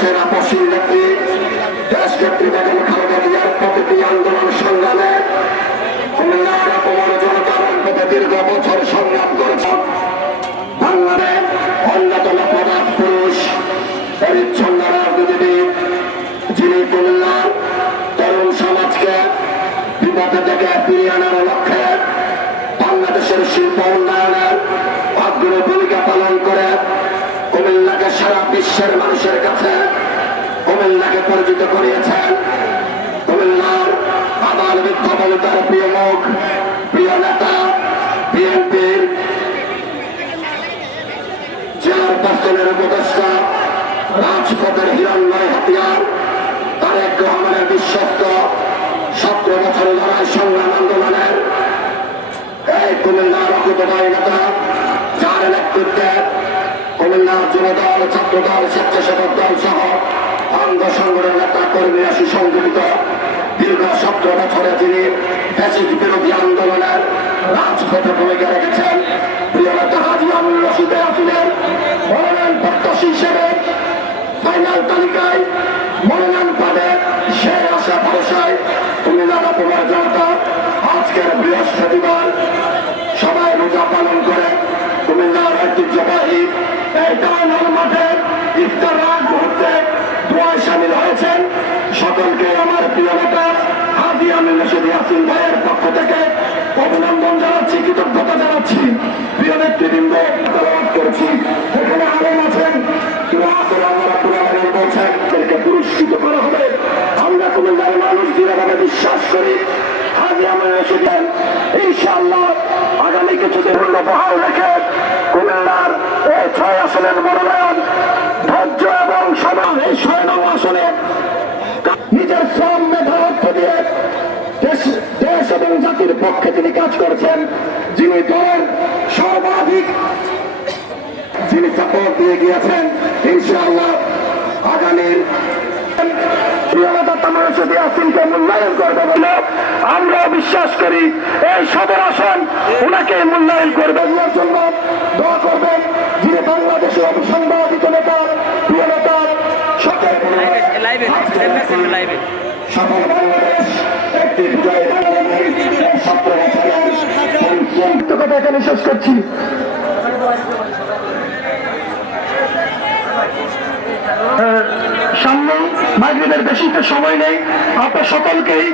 দেশের আপসীন নেত্রী দেশ নেত্রী বেগম খালেদা জিয়ার প্রতিটি আন্দোলন সংগ্রামে কুমিল্লার অপমান জনতার মধ্যে দীর্ঘ বছর সংগ্রাম করেছেন বাংলাদেশ অন্যতম প্রধান পুরুষ পরিচ্ছন্ন রাজনীতিবিদ যিনি কুমিল্লার তরুণ সমাজকে বিপদে থেকে ফিরিয়ে আনার লক্ষ্যে বাংলাদেশের শিল্প উন্নয়নের অগ্রণী ভূমিকা পালন করে কুমিল্লাকে সারা বিশ্বের মানুষের কাছে কুমিল্লাকে পরিচিত করিয়েছেন। কুমিল্লার আবার বৃদ্ধবনিতার প্রিয় মুখ, প্রিয় নেতা, বিএনপির চেয়ারপারসনের উপদেষ্টা, রাজপথের হিরণ্ময় হাতিয়ার তারেক রহমানের বিশ্বস্ত 17 বছর লড়াই সংগ্রাম আন্দোলনের এই কুমিল্লার অকুতবাহী নেতা, যার নেতৃত্বে কুমিল্লার যুবদল, ছাত্রদল, স্বেচ্ছাসেবক দল সহ অঙ্গ সংগঠনের নেতা কর্মীরা সুসংগঠিত দীর্ঘ 17 বছরে যিনি ফ্যাসিস্ট বিরোধী আন্দোলনের রাজপথে ভূমিকা রেখেছেন। প্রিয় নেতা হাজী আমির রশিদ আসিফের মনোনয়ন প্রত্যাশী হিসেবে ফাইনাল তালিকায় মনোনয়ন পাবে সে আশা ভরসায় কুমিল্লার অপমান জনতা আজকের বৃহস্পতিবার সবাই রোজা পালন করে কুমিল্লার ঐতিহ্যবাহী এই টাউন হল মাঠে ইফতার রাত মুহূর্তে দোয়ায় সামিল হয়েছেন। সকলকে আমার প্রিয় নেতা হাজী আমির রশিদ ইয়াসিন ভাইয়ের পক্ষ থেকে অভিনন্দন জানাচ্ছি, কৃতজ্ঞতা জানাচ্ছি। প্রিয় নেতৃবৃন্দ ধন্যবাদ করছি। এখানে আলেম আছেন, বলছেন এদেরকে পুরস্কৃত করা হবে। আমরা কুমিল্লার মানুষ দৃঢ়ভাবে বিশ্বাস করি হাজী আমির রশিদ ইনশাআল্লাহ আগামী কিছুদিন বহাল রেখে কুমিল্লার এই 6 আসনের মনোনয়ন ধৈর্য এবং সমান এই 6 নং আসনে নিজের শ্রম মেধা অর্থ দিয়ে দেশ এবং জাতির পক্ষে তিনি কাজ করেছেন। যিনি দলের সর্বাধিক যিনি সাপোর্ট দিয়ে গিয়েছেন, ইনশাআল্লাহ আগামীর মূল্যায়ন করবে বলে আমরা বিশ্বাস করি। এই সদর আসন ওনাকে মূল্যায়ন করবে জন্য দোয়া করবেন। যিনি বাংলাদেশের অবসংবাদিত নেতা, প্রিয় নেতা, সকল বাংলাদেশ একটি বিজয় কথা এখানে শেষ করছি। সামনে মাগরিবের বেশি সময় নেই, আপনার সকলকেই